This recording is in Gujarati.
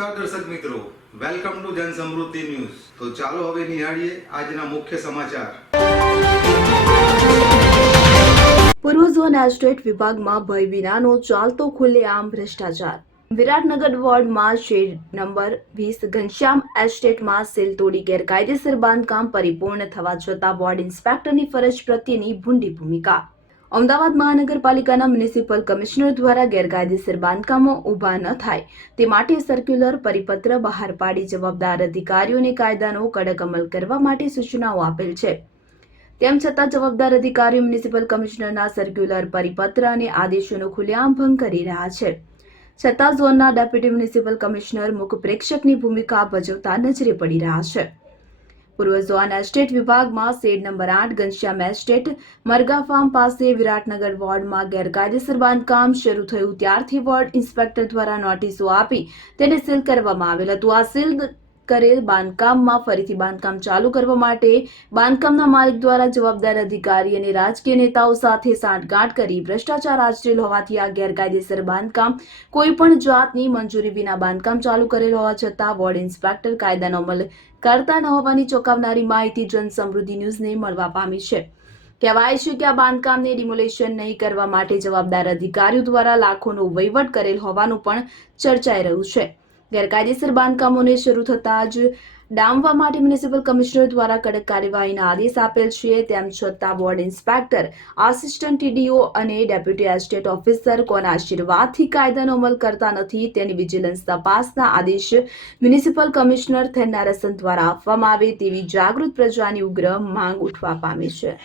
નમસ્કાર દર્શક મિત્રો, વેલકમ ટુ જન સમૃદ્ધિ ન્યૂઝ। તો ચાલો હવે નિહાળીએ આજના મુખ્ય સમાચાર। પૂર્વ ઝોન એસ્ટેટ વિભાગમાં ભય વિનાનો ચાલતો ખુલ્લેઆમ ભ્રષ્ટાચાર। વિરાટનગર વોર્ડમાં શેડ નંબર 20 ઘનશ્યામ એસ્ટેટમાં સીલ તોડી ગેરકાયદેસર બાંધકામ પરિપૂર્ણ થવા છતાં વોર્ડ ઇન્સ્પેક્ટરની ફરજ પ્રત્યેની ભૂંડી ભૂમિકા। અમદાવાદ મહાનગરપાલિકાના મ્યુનિસિપલ કમિશનર દ્વારા ગેરકાયદેસર બાંધકામો ઊભા ન થાય તે માટે સર્ક્યુલર પરિપત્ર બહાર પાડી જવાબદાર અધિકારીઓને કાયદાનો કડક અમલ કરવા માટે સૂચનાઓ આપેલ છે। તેમ છતાં જવાબદાર અધિકારીઓ મ્યુનિસિપલ કમિશનરના સર્ક્યુલર પરિપત્ર અને આદેશોનો ખુલ્લેઆમ ભંગ કરી રહ્યા છે। છતાં ઝોનના ડેપ્યુટી મ્યુનિસિપલ કમિશનર મુખ પ્રેક્ષકની ભૂમિકા ભજવતા નજરે પડી રહ્યા છે। પૂર્વ ઝોન એસ્ટેટ વિભાગમાં શેડ નંબર 8 ઘનશ્યામ એસ્ટેટ મરગા ફાર્મ પાસે વિરાટનગર વોર્ડમાં ગેરકાયદેસર બાંધકામ શરૂ થયું ત્યારથી વોર્ડ ઇન્સ્પેક્ટર દ્વારા નોટિસો આપી તેને સીલ કરવામાં આવેલ હતું। આ સીલ કરેલ બાંધકામમાં ફરીથી બાંધકામ ચાલુ કરવા માટે બાંધકામના માલિક દ્વારા જવાબદાર અધિકારી અને રાજકીય નેતાઓ સાથે સાંઠગાંઠ કરી ભ્રષ્ટાચાર આચરેલ હોવાથી આ ગેરકાયદેસર બાંધકામ કોઈ પણ જાતની મંજૂરી વિના બાંધકામ ચાલુ કરેલ હોવા છતાં વોર્ડ ઇન્સ્પેક્ટર કાયદાનો અમલ કરતા ન હોવાની ચોંકાવનારી માહિતી જન સમૃદ્ધિ ન્યૂઝને મળવા પામી છે। કહેવાય છે કે આ બાંધકામને ડિમોલેશન નહીં કરવા માટે જવાબદાર અધિકારીઓ દ્વારા લાખોનો વહીવટ કરેલ હોવાનું પણ ચર્ચાઈ રહ્યું છે। ગેરકાયદેસર બાંધકામોને શરૂ થતાં જ ડામવા માટે મ્યુનિસિપલ કમિશનર દ્વારા કડક કાર્યવાહીના આદેશ આપેલ છે। તેમ છતાં વોર્ડ ઇન્સ્પેક્ટર, આસિસ્ટન્ટ ટીડીઓ અને ડેપ્યુટી એસ્ટેટ ઓફિસર કોના આશીર્વાદથી કાયદાનો અમલ કરતા નથી તેની વિજિલન્સ તપાસના આદેશ મ્યુનિસિપલ કમિશનર થેન્નારસન દ્વારા આપવામાં આવે તેવી જાગૃત પ્રજાની ઉગ્ર માંગ ઉઠવા પામી છે।